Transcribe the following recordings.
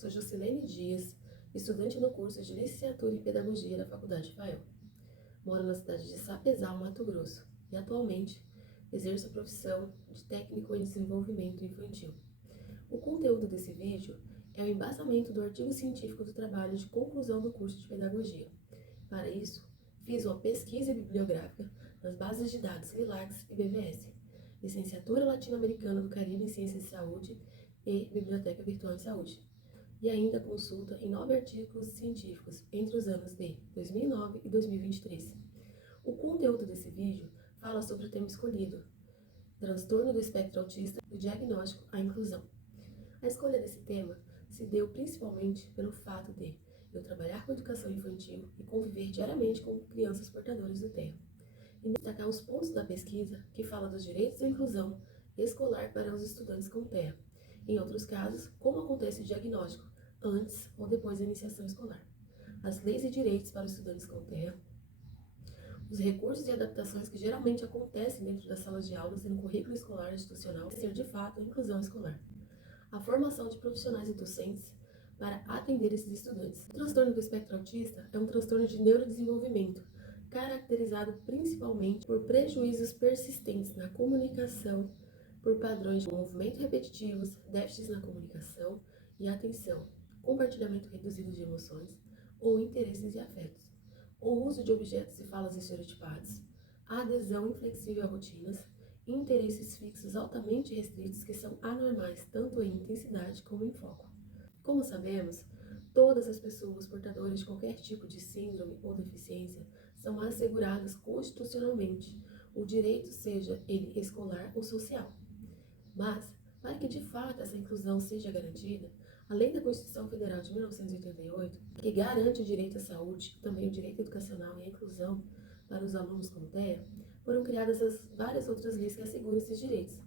Sou Juscelene Dias, estudante no curso de Licenciatura em Pedagogia da Faculdade FAEL. Moro na cidade de Sapezal, Mato Grosso, e atualmente exerço a profissão de técnico em desenvolvimento infantil. O conteúdo desse vídeo é o embasamento do artigo científico do trabalho de conclusão do curso de Pedagogia. Para isso, fiz uma pesquisa bibliográfica nas bases de dados LILACS e BVS, Licenciatura Latino-Americana do Caribe em Ciências de Saúde e Biblioteca Virtual em Saúde, e ainda consulta em 9 artigos científicos entre os anos de 2009 e 2023. O conteúdo desse vídeo fala sobre o tema escolhido, transtorno do espectro autista, do diagnóstico à inclusão. A escolha desse tema se deu principalmente pelo fato de eu trabalhar com educação infantil e conviver diariamente com crianças portadoras do TEA, e destacar os pontos da pesquisa que fala dos direitos à inclusão escolar para os estudantes com TEA. Em outros casos, como acontece o diagnóstico antes ou depois da iniciação escolar, as leis e direitos para os estudantes com TEA, os recursos e adaptações que geralmente acontecem dentro das salas de aulas e no currículo escolar institucional, ser de fato a inclusão escolar, a formação de profissionais e docentes para atender esses estudantes. O transtorno do espectro autista é um transtorno de neurodesenvolvimento, caracterizado principalmente por prejuízos persistentes na comunicação, por padrões de movimento repetitivos, déficits na comunicação e atenção, compartilhamento reduzido de emoções ou interesses e afetos, o uso de objetos e falas estereotipados, a adesão inflexível a rotinas, interesses fixos altamente restritos que são anormais tanto em intensidade como em foco. Como sabemos, todas as pessoas portadoras de qualquer tipo de síndrome ou deficiência são asseguradas constitucionalmente o direito, seja ele escolar ou social. Mas, para que de fato essa inclusão seja garantida, além da Constituição Federal de 1988, que garante o direito à saúde, também o direito educacional e a inclusão para os alunos com TEA, foram criadas as várias outras leis que asseguram esses direitos,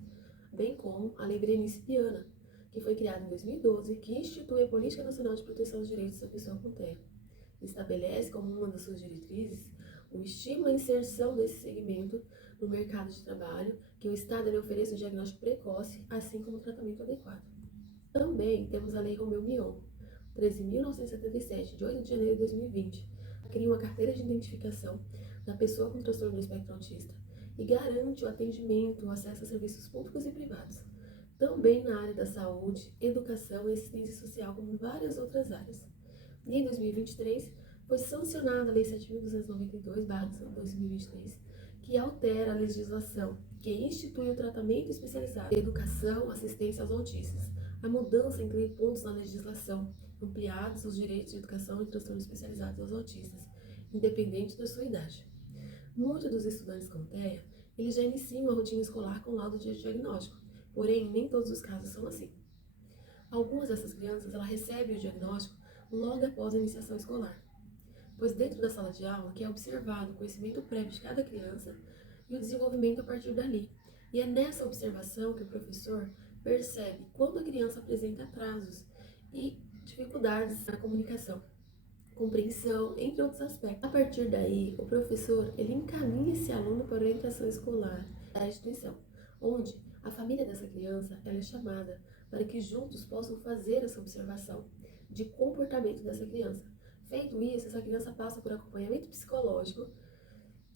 bem como a Lei Berenice-Viana, que foi criada em 2012, que institui a Política Nacional de Proteção aos Direitos da Pessoa com TEA. Estabelece como uma das suas diretrizes o estímulo à inserção desse segmento no mercado de trabalho, que o Estado lhe ofereça um diagnóstico precoce, assim como um tratamento adequado. Também temos a Lei Romeu-Mion, 13.977, de 8 de janeiro de 2020, que cria uma carteira de identificação da pessoa com transtorno do espectro autista e garante o atendimento, o acesso a serviços públicos e privados, também na área da saúde, educação e assistência social, como várias outras áreas. E em 2023, foi sancionada a Lei 7.292/2023, que altera a legislação que institui o tratamento especializado de educação, assistência aos autistas. A mudança inclui pontos na legislação, ampliados os direitos de educação e transtornos especializados aos autistas, independente da sua idade. Muitos dos estudantes com TEA, eles já iniciam a rotina escolar com laudo de diagnóstico, porém, nem todos os casos são assim. Algumas dessas crianças, ela recebe o diagnóstico logo após a iniciação escolar, pois dentro da sala de aula que é observado o conhecimento prévio de cada criança e o desenvolvimento a partir dali. E é nessa observação que o professor percebe quando a criança apresenta atrasos e dificuldades na comunicação, compreensão, entre outros aspectos. A partir daí, o professor ele encaminha esse aluno para a orientação escolar da instituição, onde a família dessa criança ela é chamada para que juntos possam fazer essa observação de comportamento dessa criança. Feito isso, essa criança passa por acompanhamento psicológico,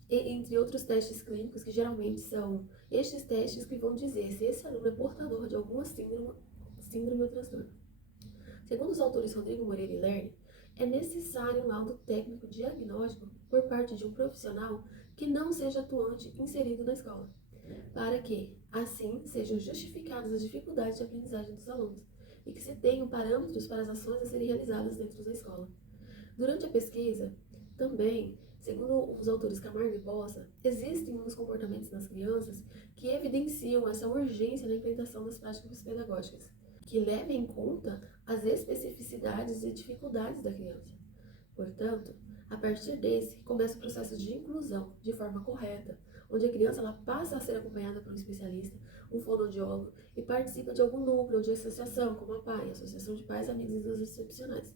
entre outros testes clínicos, que geralmente são estes testes que vão dizer se esse aluno é portador de alguma síndrome ou transtorno. Segundo os autores Rodrigo Moreira e Lerner, é necessário um laudo técnico diagnóstico por parte de um profissional que não seja atuante inserido na escola, para que, assim, sejam justificadas as dificuldades de aprendizagem dos alunos e que se tenham parâmetros para as ações a serem realizadas dentro da escola. Durante a pesquisa, também, segundo os autores Camargo e Bossa, existem uns comportamentos nas crianças que evidenciam essa urgência na implementação das práticas pedagógicas, que levem em conta as especificidades e dificuldades da criança. Portanto, a partir desse, começa o processo de inclusão de forma correta, onde a criança ela passa a ser acompanhada por um especialista, um fonoaudiólogo, e participa de algum núcleo de associação, como a PAI, Associação de Pais, Amigos e Dos Excepcionais,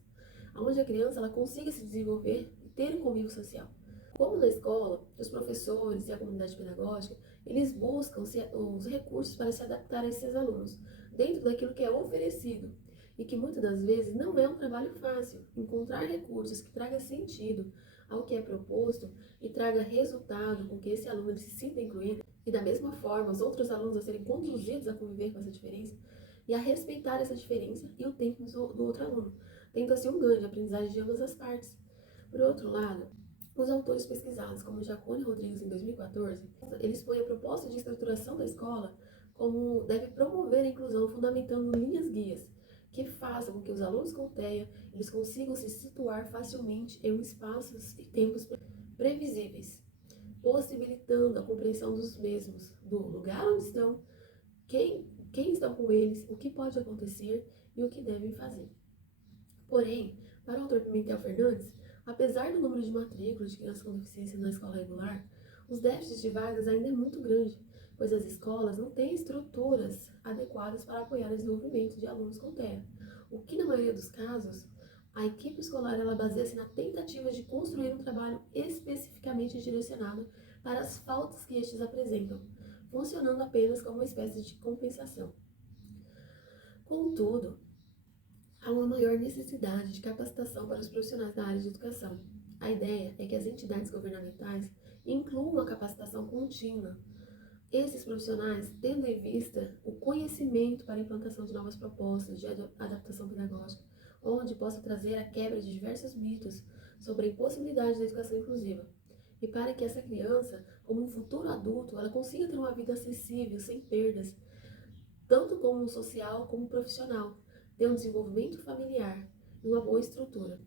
onde a criança ela consiga se desenvolver e ter um convívio social. Como na escola, os professores e a comunidade pedagógica, eles buscam os recursos para se adaptar a esses alunos, dentro daquilo que é oferecido, e que muitas das vezes não é um trabalho fácil. Encontrar recursos que tragam sentido ao que é proposto e traga resultado com que esse aluno ele se sinta incluído e da mesma forma os outros alunos a serem conduzidos a conviver com essa diferença e a respeitar essa diferença e o tempo do outro aluno, tendo assim um ganho de aprendizagem de ambas as partes. Por outro lado, os autores pesquisados, como Jacone Rodrigues em 2014, eles expõem a proposta de estruturação da escola como deve promover a inclusão, fundamentando linhas guias que façam com que os alunos com TEA eles consigam se situar facilmente em espaços e tempos previsíveis, possibilitando a compreensão dos mesmos, do lugar onde estão, quem estão com eles, o que pode acontecer e o que devem fazer. Porém, para o autor Pimentel Fernandes, apesar do número de matrículas de crianças com deficiência na escola regular, os déficits de vagas ainda é muito grande, pois as escolas não têm estruturas adequadas para apoiar o desenvolvimento de alunos com TEA, o que na maioria dos casos, a equipe escolar ela baseia-se na tentativa de construir um trabalho especificamente direcionado para as faltas que estes apresentam, funcionando apenas como uma espécie de compensação. Contudo, há uma maior necessidade de capacitação para os profissionais da área de educação. A ideia é que as entidades governamentais incluam a capacitação contínua. Esses profissionais, tendo em vista o conhecimento para a implantação de novas propostas de adaptação pedagógica, onde possa trazer a quebra de diversos mitos sobre a impossibilidade da educação inclusiva, e para que essa criança, como um futuro adulto, ela consiga ter uma vida acessível, sem perdas, tanto como social como profissional, ter um desenvolvimento familiar e uma boa estrutura.